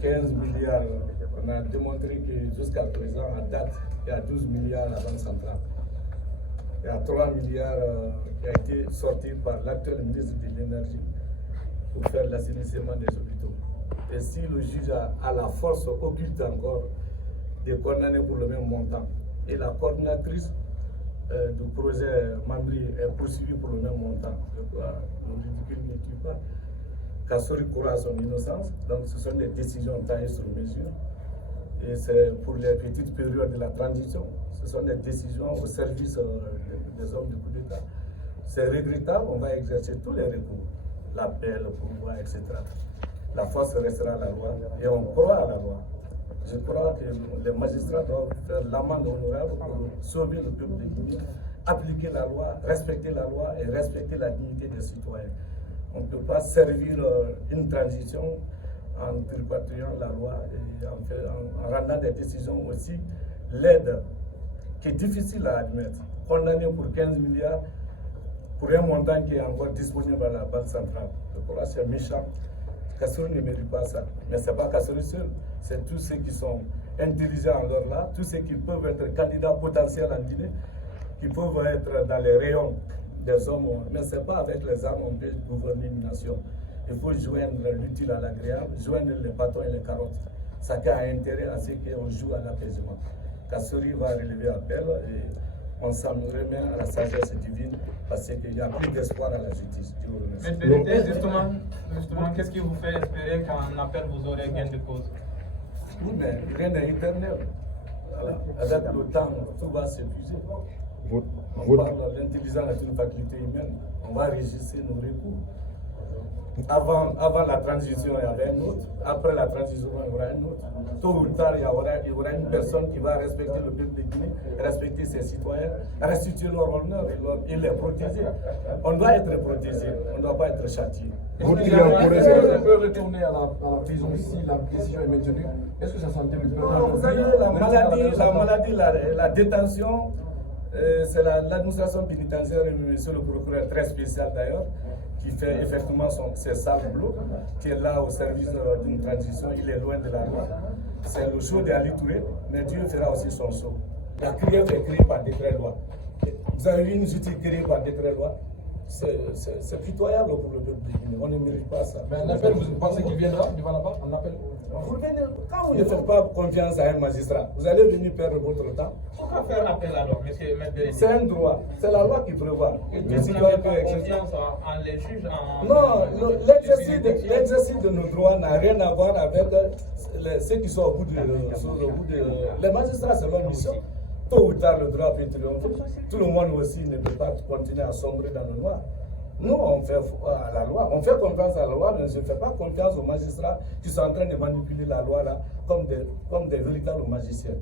15 milliards, on a démontré que jusqu'à présent, à date, il y a 12 milliards à la Banque centrale. Il y a 3 milliards qui a été sorti par l'actuel ministre de l'Énergie pour faire l'assainissement des hôpitaux. Et si le juge a la force occulte encore de condamner pour le même montant, et la coordinatrice du projet Mambri est poursuivie pour le même montant, je crois, le ridicule ne tue pas. Kassori croit à son innocence, donc ce sont des décisions taillées sur mesure. Et c'est pour les petites périodes de la transition, ce sont des décisions au service des hommes du coup d'État. C'est regrettable, on va exercer tous les recours, l'appel, le pouvoir, etc. La force restera à la loi et on croit à la loi. Je crois que les magistrats doivent faire l'amende honorable pour sauver le peuple de Guinée, appliquer la loi, respecter la loi et respecter la dignité des citoyens. On ne peut pas servir une transition en tripatouillant la loi et en rendant des décisions aussi laides, qui est difficile à admettre. Condamné pour 15 milliards pour un montant qui est encore disponible à la Banque centrale. Je crois que c'est méchant. Kassori ne mérite pas ça. Mais ce n'est pas Kassori seul, c'est tous ceux qui sont intelligents alors là, tous ceux qui peuvent être candidats potentiels en Guinée, qui peuvent être dans les rayons des hommes. Mais ce n'est pas avec les armes qu'on peut gouverner une nation. Il faut joindre l'utile à l'agréable, joindre les bâtons et les carottes. Chacun a intérêt à ce qu'on joue à l'apaisement. Kassori va relever appel et on s'en remet à la sagesse divine parce qu'il n'y a plus d'espoir à la justice. Mais justement, qu'est-ce qui vous fait espérer qu'en appel vous aurez gain de cause? Oui, mais rien n'est éternel. Voilà. Avec le temps, tout va s'épuiser. On parle de l'intelligence est une faculté humaine. On va réussir nos recours. Avant la transition, il y avait un autre. Après la transition, il y aura un autre. Tôt ou tard, il y aura une personne qui va respecter le peuple de Guinée, respecter ses citoyens, restituer leur honneur et les protéger. On doit être protégé, on ne doit pas être châtié. Vous peut retourner à la prison si la décision est maintenue. Est-ce que ça sentait le peuple? Vous savez, la maladie, la détention, c'est l'administration pénitentiaire, monsieur le procureur, très spécial d'ailleurs, qui fait effectivement ses sales boulots, qui est là au service d'une transition, il est loin de la loi. C'est le show d'Ali Touré, mais Dieu fera aussi son show. La CRIEF est créée par décret loi. Vous avez vu une justice créée par décret loi? C'est pitoyable pour le peuple de Guinée. On ne mérite pas ça. Mais un appel, vous pensez qu'il viendra? Il va là-bas? Un appel? Quand vous ne faites pas confiance à un magistrat, vous allez venir perdre votre temps. Pourquoi faire appel alors, monsieur Maître? C'est un droit. C'est la loi qui prévoit. Et vous n'avez pas confiance en les juges? Non, l'exercice de nos droits n'a rien à voir avec ceux qui sont au bout de. Les magistrats, c'est leur mission. Tôt ou tard, le droit peut triompher. Tout le monde aussi ne peut pas continuer à sombrer dans le noir. Nous, on fait à la loi, on fait confiance à la loi, mais je ne fais pas confiance aux magistrats qui sont en train de manipuler la loi là comme des véritables magiciens.